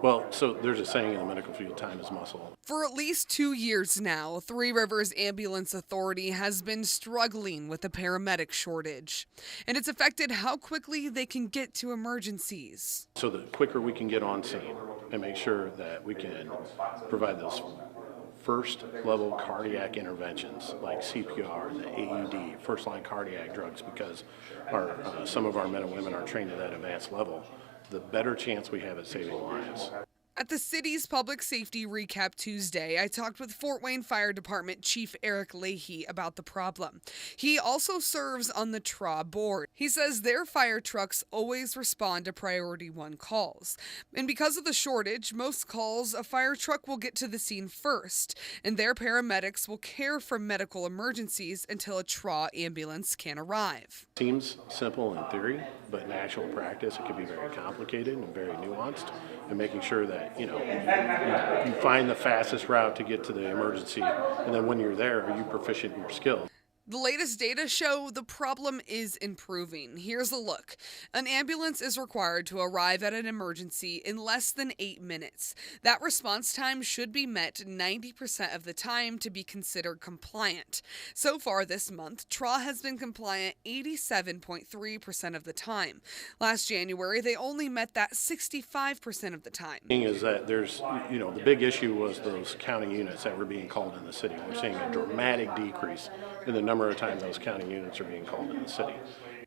Well, so there's a saying in the medical field, time is muscle. For at least 2 years now, Three Rivers Ambulance Authority has been struggling with a paramedic shortage, and it's affected how quickly they can get to emergencies. So the quicker we can get on scene and make sure that we can provide those first level cardiac interventions like CPR, the AED, first line cardiac drugs, because some of our men and women are trained at that advanced level, the better chance we have at saving lives. At the city's public safety recap Tuesday, I talked with Fort Wayne Fire Department Chief Eric Leahy about the problem. He also serves on the TRA board. He says their fire trucks always respond to Priority 1 calls. And because of the shortage, most calls, a fire truck will get to the scene first, and their paramedics will care for medical emergencies until a TRA ambulance can arrive. Seems simple in theory, but in actual practice it can be very complicated and very nuanced, and making sure that you find the fastest route to get to the emergency, and then when you're there, are you proficient in your skills? The latest data show the problem is improving. Here's a look. An ambulance is required to arrive at an emergency in less than 8 minutes. That response time should be met 90% of the time to be considered compliant. So far this month, TRA has been compliant 87.3% of the time. Last January, they only met that 65% of the time. The thing is that the big issue was those county units that were being called in the city. We're seeing a dramatic decrease in the number of times those county units are being called in the city.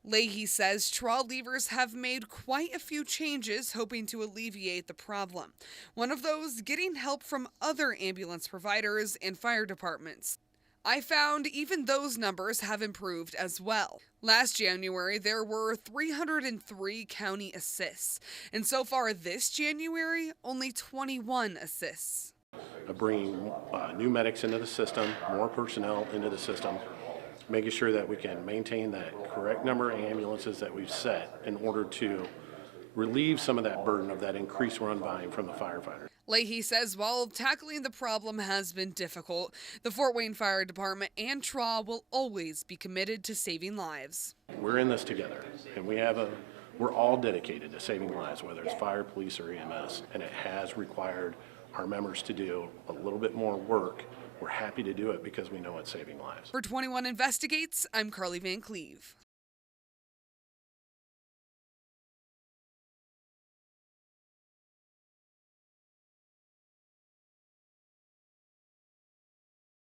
Leahy says TRA leavers have made quite a few changes hoping to alleviate the problem. One of those, getting help from other ambulance providers and fire departments. I found even those numbers have improved as well. Last January, there were 303 county assists, and so far this January, only 21 assists. Bringing new medics into the system, more personnel into the system, making sure that we can maintain that correct number of ambulances that we've set in order to relieve some of that burden of that increased run volume from the firefighters. Leahy says while tackling the problem has been difficult, the Fort Wayne Fire Department and TRA will always be committed to saving lives. We're in this together, and we're all dedicated to saving lives, whether it's fire, police, or EMS, and it has required our members to do a little bit more work. We're happy to do it because we know it's saving lives. For 21 Investigates, I'm Carly Van Cleve.